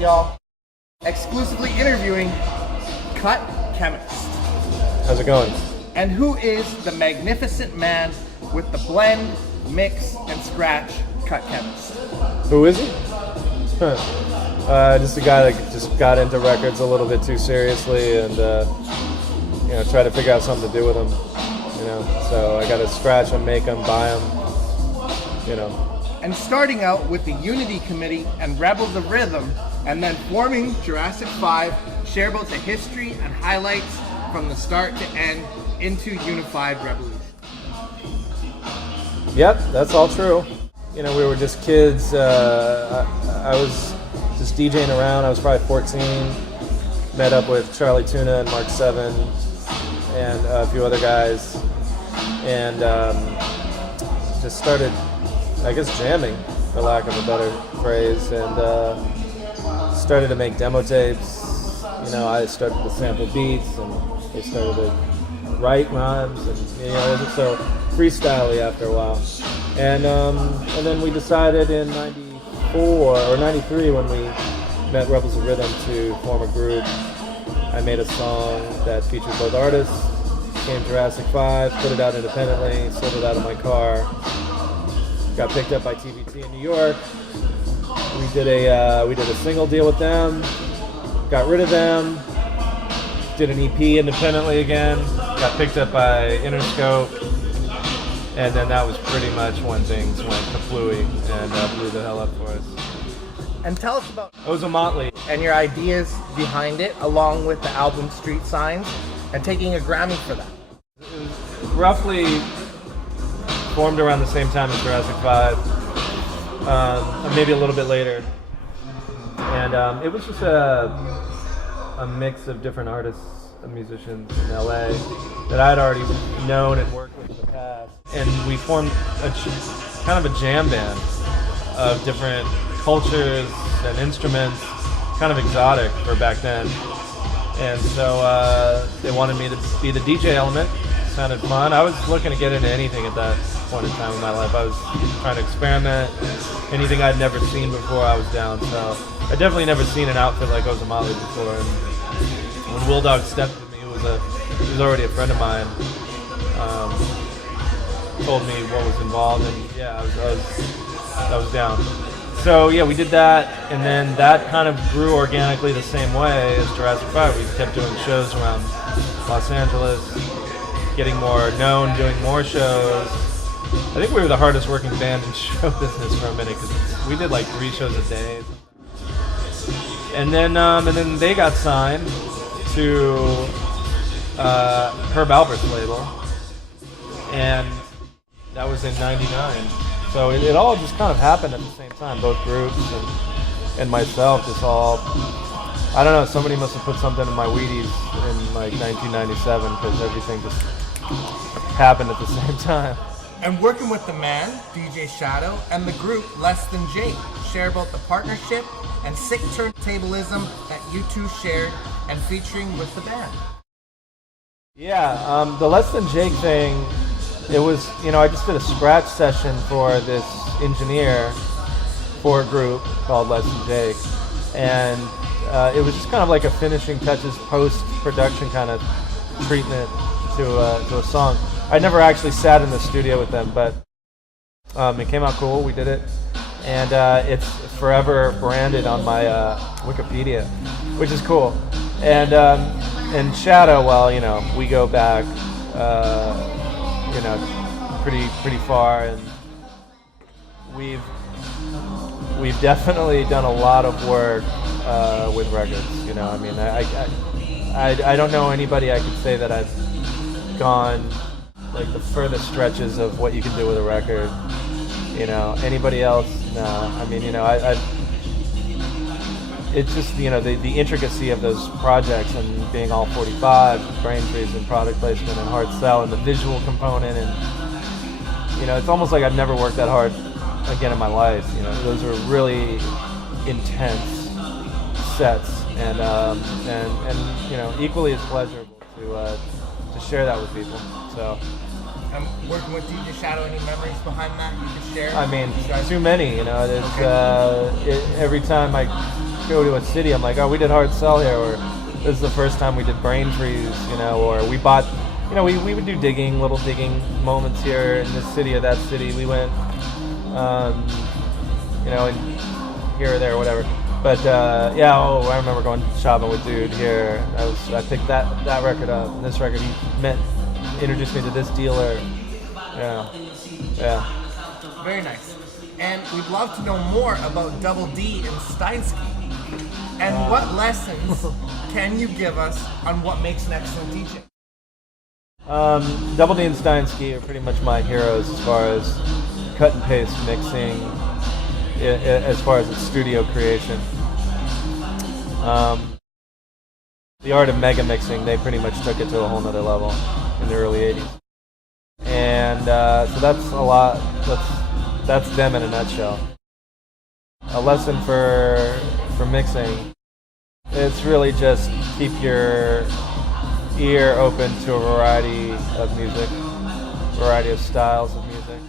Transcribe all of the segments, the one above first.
y'all. Exclusively interviewing CUT CHEMIST. How's it going? And who is the magnificent man with the blend, mix, and scratch CUT CHEMIST? Who is he? Just a guy that just got into records a little bit too seriously and try to figure out something to do with them. So I got to scratch them, make them, buy them. And starting out with the Unity Committee and Rebels of Rhythm, and then forming Jurassic 5, share both the history and highlights from the start to end into Unified Revolution. Yep, that's all true. We were just kids. I was just DJing around. I was probably 14. Met up with Charlie Tuna and Mark 7 and a few other guys, and just started, I guess, jamming, for lack of a better phrase, and started to make demo tapes. I started to sample beats, and they started to write rhymes, and so freestyle-y after a while. And then we decided in '94 or '93 when we met Rebels of Rhythm to form a group. I made a song that featured both artists. Came Jurassic 5, put it out independently, sold it out of my car. Got picked up by TVT in New York. We did a single deal with them. Got rid of them. Did an EP independently again. Got picked up by Interscope. And then that was pretty much when things went kaplooey and blew the hell up for us. And tell us about Ozomotley and your ideas behind it, along with the album Street Signs, and taking a Grammy for that. It was roughly formed around the same time as Jurassic 5, maybe a little bit later. And it was just a mix of different artists and musicians in LA that I had already known and worked with in the past. And we formed kind of a jam band of different cultures and instruments, kind of exotic for back then. And so they wanted me to be the DJ element. Sounded fun. I was looking to get into anything at that point in time in my life. I was trying to experiment. Anything I'd never seen before, I was down. So I definitely never seen an outfit like Ozomotley before. And when Will Dog stepped to me, he was already a friend of mine. Told me what was involved, and yeah, I was down. So yeah, we did that, and then that kind of grew organically the same way as Jurassic 5. We kept doing shows around Los Angeles, getting more known, doing more shows. I think we were the hardest working band in show business for a minute because we did like 3 shows a day. And then they got signed to Herb Alpert's label, and that was in '99. So it all just kind of happened at the same time, both groups and myself, just all, I don't know, somebody must have put something in my Wheaties in like 1997 because everything just happened at the same time. And working with the man, DJ Shadow, and the group Less Than Jake, share both the partnership and sick turntablism that you two shared and featuring with the band. Yeah, the Less Than Jake thing, it was, I just did a scratch session for this engineer for a group called Less Than Jake, and it was just kind of like a finishing touches, post-production kind of treatment to a song. I never actually sat in the studio with them, but it came out cool. We did it, and it's forever branded on my Wikipedia, which is cool. And Shadow, well, we go back, pretty far, and we've definitely done a lot of work with records. I don't know anybody I could say that I've gone like the furthest stretches of what you can do with a record. Anybody else? No. It's just the intricacy of those projects and being all 45, brain freeze and product placement and hard sell and the visual component, and it's almost like I've never worked that hard again in my life. Those are really intense sets, and equally as pleasurable to share that with people. So. Working with DJ Shadow, any memories behind that you could share? Too many. There's every time I go to a city, I'm like, oh, we did Hard Sell here, or this is the first time we did Brain Freeze, you know, or we bought, you know, we would do little digging moments here in this city or that city. We went, you know, here or there or whatever. But yeah, I remember going shopping with Dude here. I picked that record up, and this record introduced me to this dealer. Yeah. Very nice. And we'd love to know more about Double D and Steinsky. And what lessons can you give us on what makes an excellent DJ? Double D and Steinsky are pretty much my heroes as far as cut and paste mixing, as far as its studio creation. The art of mega mixing, they pretty much took it to a whole nother level in the early 80s. And so that's a lot, that's them in a nutshell. A lesson for mixing, it's really just keep your ear open to a variety of music, variety of styles of music,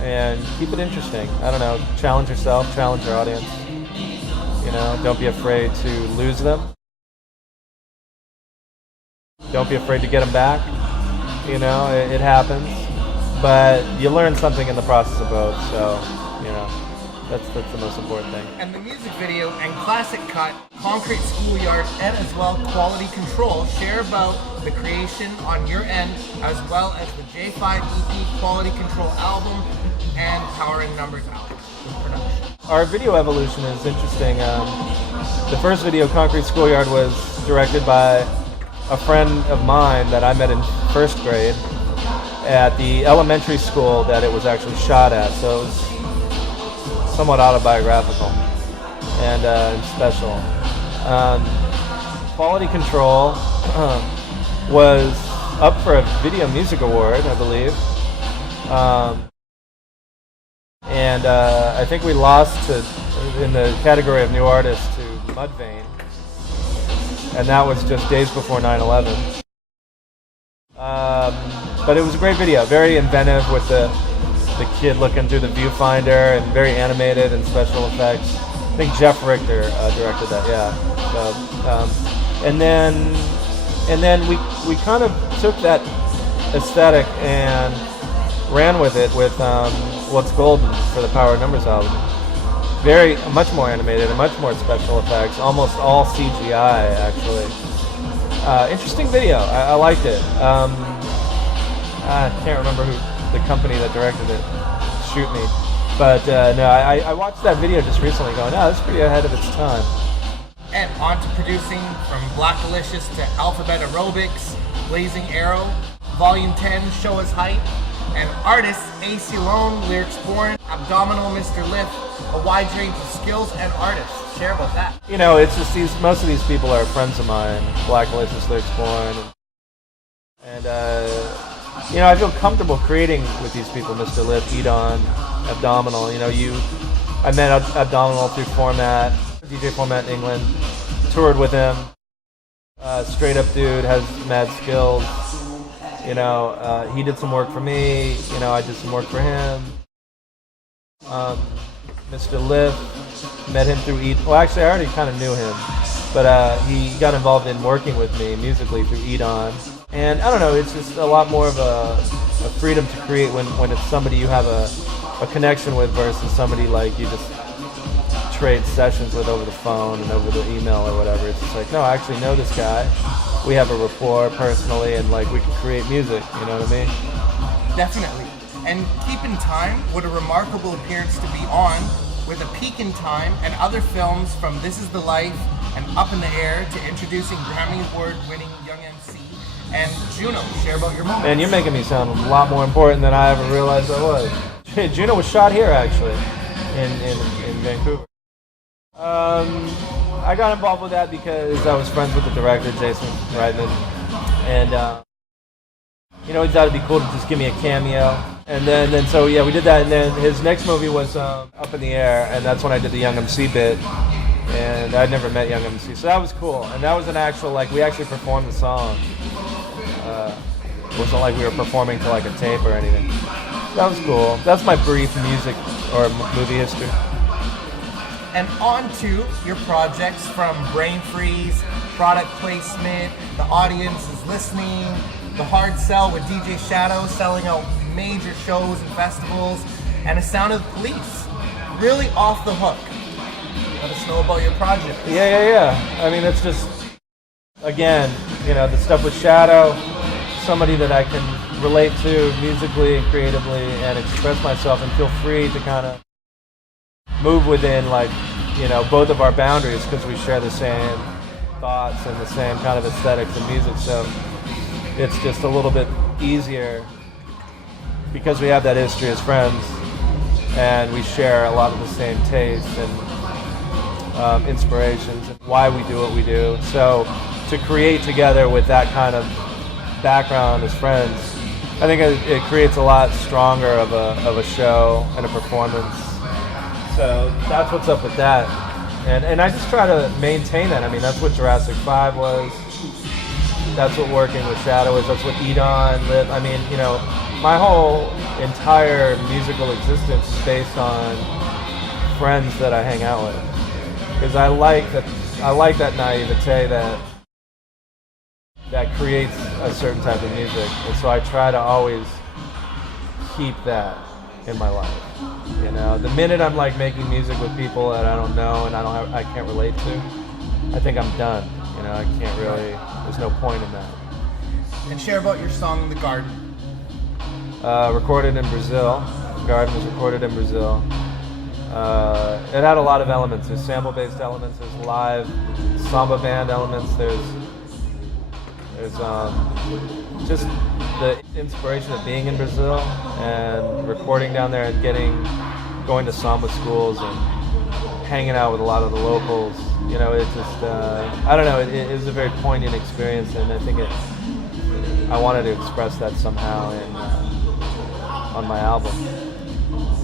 and keep it interesting. I don't know, challenge yourself, challenge your audience. You know, don't be afraid to lose them. Don't be afraid to get them back. You know, it happens, but you learn something in the process of both. So, you know, that's the most important thing. And the music video and classic cut, Concrete Schoolyard, and as well Quality Control share about the creation on your end, as well as the J5 EP Quality Control album and Power in Numbers album production. Our video evolution is interesting. The first video, Concrete Schoolyard, was directed by a friend of mine that I met in first grade at the elementary school that it was actually shot at. So it was somewhat autobiographical and special. Quality Control was up for a Video Music Award, I believe. And I think we lost in the category of new artists to Mudvayne. And that was just days before 9/11. But it was a great video, very inventive with the kid looking through the viewfinder and very animated and special effects. I think Jeff Richter directed that, yeah. So, and then we kind of took that aesthetic and ran with it with What's Golden for the Power of Numbers album. Much more animated and much more special effects, almost all CGI actually. Interesting video, I liked it. I can't remember who the company that directed it, shoot me. But no, I watched that video just recently going, oh, that's pretty ahead of its time. And on to producing from Black Delicious to Alphabet Aerobics, Blazing Arrow, Volume 10, Show Us Height, and artists AC Lone, Lyrics Born, Abdominal, Mr. Lift, a wide range of skills and artists. Share about that. You know, it's just most of these people are friends of mine. Black Delicious, Lyrics Born, and you know, I feel comfortable creating with these people. Mr. Lift, Edon, Abdominal. You know, I met Abdominal through Format, DJ Format in England. Toured with him. Straight up dude, has mad skills. You know, he did some work for me. You know, I did some work for him. Mr. Lift, met him through Well, actually, I already kind of knew him, but he got involved in working with me musically through Edon. And I don't know, it's just a lot more of a freedom to create when it's somebody you have a connection with versus somebody like you just trade sessions with over the phone and over the email or whatever. It's just like, no, I actually know this guy. We have a rapport personally, and like we can create music. You know what I mean? Definitely. And Keep in Time, what a remarkable appearance to be on, with A Peek in Time and other films from This Is the Life and Up in the Air to introducing Grammy Award-winning Young MC and Juno. Share about your moment. Man, you're making me sound a lot more important than I ever realized I was. Juno was shot here actually, in Vancouver. I got involved with that because I was friends with the director, Jason Reitman, and you know, he thought it'd be cool to just give me a cameo. And then so yeah, we did that, and then his next movie was Up in the Air, and that's when I did the Young MC bit, and I'd never met Young MC, so that was cool. And that was an actual, like, we actually performed the song. It wasn't like we were performing to like a tape or anything. That was cool. That's my brief music or movie history. And on to your projects from brain freeze, product placement, the audience is listening, the hard sell with DJ Shadow selling out major shows and festivals, and a Sound of the Police. Really off the hook. Let us know about your project. Yeah. I mean, it's just, again, the stuff with Shadow, somebody that I can relate to musically and creatively and express myself and feel free to kind of move within, both of our boundaries, because we share the same thoughts and the same kind of aesthetics and music. So it's just a little bit easier because we have that history as friends and we share a lot of the same tastes and inspirations and why we do what we do. So to create together with that kind of background as friends, I think it creates a lot stronger of a show and a performance. So that's what's up with that. And I just try to maintain that. I mean, that's what Jurassic 5 was. That's what working with Shadow is. That's what Edon lived. I mean, my whole entire musical existence is based on friends that I hang out with. Because I like that naivete that creates a certain type of music. And so I try to always keep that in my life. The minute I'm making music with people that I don't know and I can't relate to, I think I'm done. I can't really, there's no point in that. And share about your song, The Garden. Recorded in Brazil. Garden was recorded in Brazil. It had a lot of elements. There's sample-based elements, there's live samba band elements, there's just the inspiration of being in Brazil and recording down there and going to samba schools and hanging out with a lot of the locals. It just, I don't know, it was a very poignant experience, and I think I wanted to express that somehow on my album.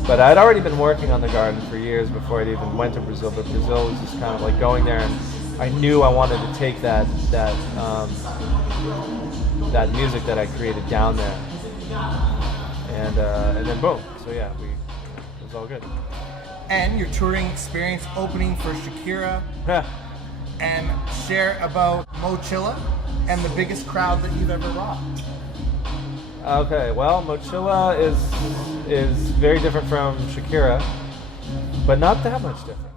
But I'd already been working on The Garden for years before I even went to Brazil, but Brazil was just kind of going there, and I knew I wanted to take that music that I created down there, and then boom. So yeah, it was all good. And your touring experience opening for Shakira, and share about Mochilla and the biggest crowd that you've ever rocked. Okay, well, Mochilla is very different from Shakira, but not that much different.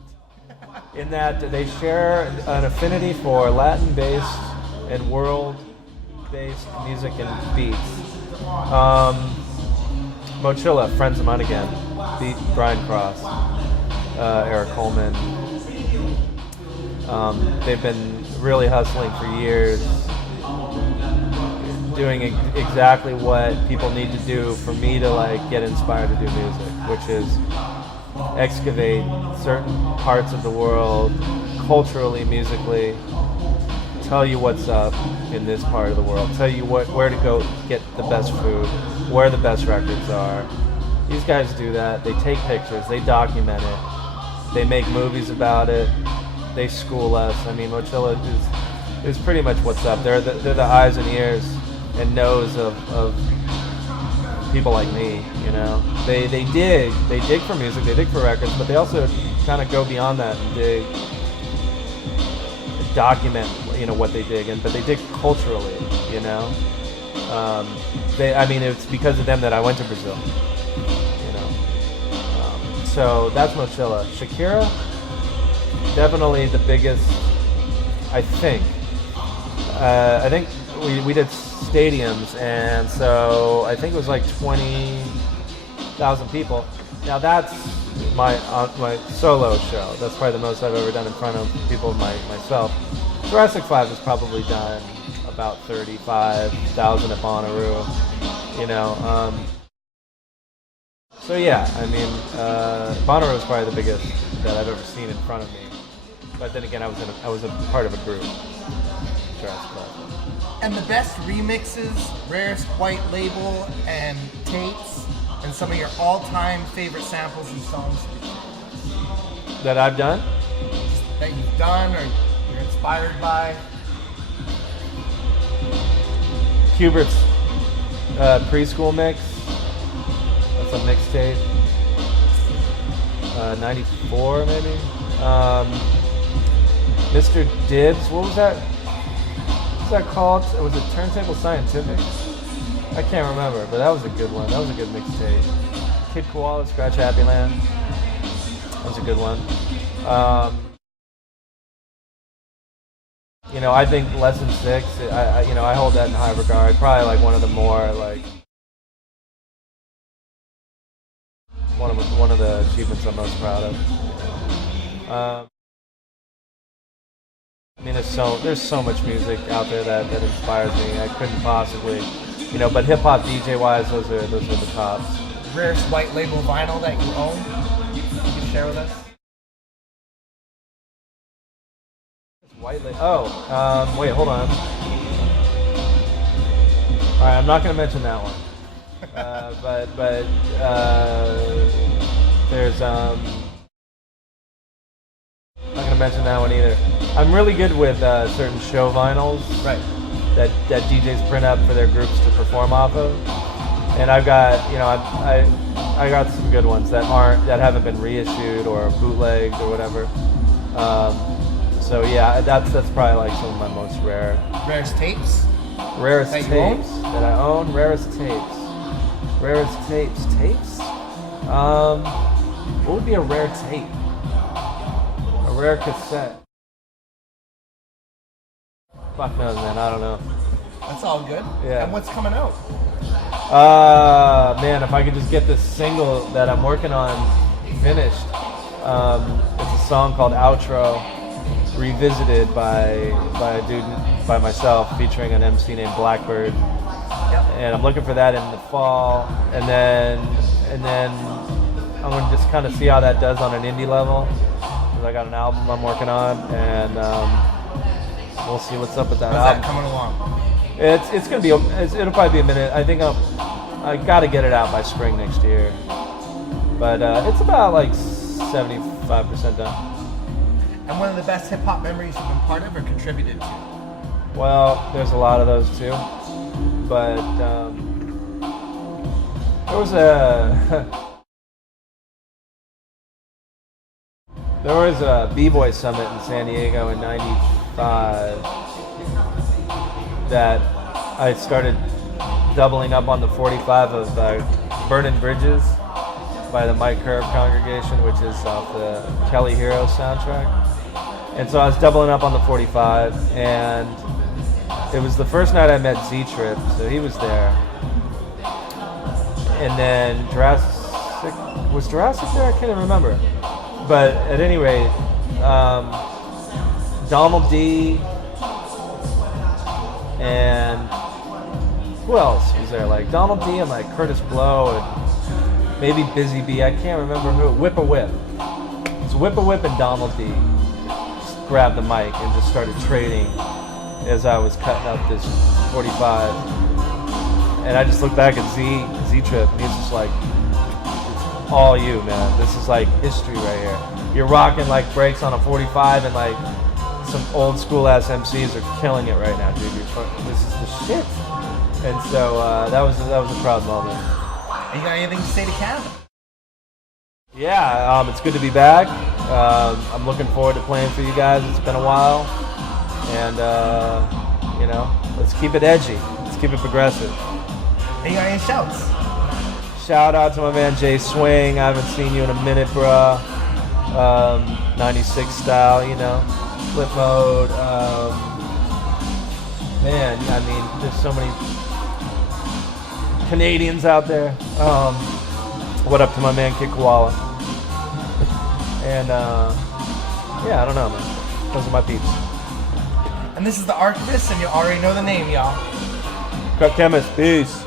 In that they share an affinity for Latin-based and world-based music and beats. Mochilla, friends of mine again, beat Brian Cross, Eric Coleman. They've been really hustling for years, doing exactly what people need to do for me to get inspired to do music, which is excavate certain parts of the world culturally, musically, tell you what's up in this part of the world, tell you where to go get the best food, where the best records are. These guys do that. They take pictures, they document it, they make movies about it, they school us. I mean, Mochilla is pretty much what's up. They're the eyes and ears and nose of people like me, They dig for music, they dig for records, but they also kind of go beyond that and document, what they dig, but they dig culturally, it's because of them that I went to Brazil, so that's Mochilla. Shakira, definitely the biggest, I think we did stadiums, and so I think it was 20,000 people. Now that's my solo show. That's probably the most I've ever done in front of people myself. Jurassic 5 has probably done about 35,000 at Bonnaroo, so yeah, I mean, Bonnaroo is probably the biggest that I've ever seen in front of me. But then again, I was a part of a group. Jurassic 5. And the best remixes, rarest white label, and tapes, and some of your all-time favorite samples and songs that I've done? That you've done or you're inspired by? Kubert's preschool mix. That's a mixtape. 94 maybe? Mr. Dibbs, what was that? What's that called? Was it Turntable Scientific? I can't remember, but that was a good one. That was a good mixtape. Kid Koala, Scratch Happy Land. That was a good one. You know, I think Lesson 6, I hold that in high regard. Probably like one of the more like one of the achievements I'm most proud of. I mean, there's so much music out there that inspires me. I couldn't possibly, but hip hop DJ wise, those are the tops. Rarest white label vinyl that you own? You can share with us. White label. Oh, wait, hold on. All right, I'm not gonna mention that one. But there's I'm not gonna mention that one either. I'm really good with certain show vinyls, right? That DJs print up for their groups to perform off of, and I've got I got some good ones that haven't been reissued or bootlegged or whatever. So yeah, that's probably like some of my most rarest tapes. Rarest tapes that I own. Rarest tapes. Tapes. What would be a rare tape? A rare cassette. Fuck knows, man. I don't know. That's all good. Yeah. And what's coming out? Man, if I could just get this single that I'm working on finished. It's a song called Outro, revisited by a dude, by myself, featuring an MC named Blackbird. Yep. And I'm looking for that in the fall, and then I'm gonna just kind of see how that does on an indie level. Cause I got an album I'm working on, and we'll see what's up with that album. How's that coming along? It's gonna be it'll probably be a minute. I think I gotta get it out by spring next year, but it's about like 75% done. And one of the best hip hop memories you've been part of or contributed to? Well, there's a lot of those too, but there was a B-Boy Summit in San Diego in '95 that I started doubling up on the 45 of Burning Bridges by the Mike Curb congregation, which is off the Kelly Heroes soundtrack. And so I was doubling up on the 45, and it was the first night I met Z-Trip, so he was there. And then was Jurassic there? I can't even remember. But at any rate, Donald D. and who else was there? Like Donald D. and like Curtis Blow and maybe Busy B. I can't remember who. Whip a Whip. So Whip a Whip and Donald D. just grabbed the mic and just started trading as I was cutting up this 45. And I just looked back at Z-Trip, and he's just like, it's all you, man. This is like history right here. You're rocking like breaks on a 45, and like some old school ass MCs are killing it right now, dude. This is the shit. And so that was a proud moment. And you got anything to say to Canada? Yeah, it's good to be back. I'm looking forward to playing for you guys. It's been a while, and let's keep it edgy. Let's keep it progressive. And you got any shouts? Shout out to my man Jay Swing. I haven't seen you in a minute, bruh. 96 style, flip mode. Man, I mean, there's so many Canadians out there. What up to my man Kid Koala? And I don't know, man. Those are my peeps. And this is the Archivist, and you already know the name, y'all. CUT Chemist, peace.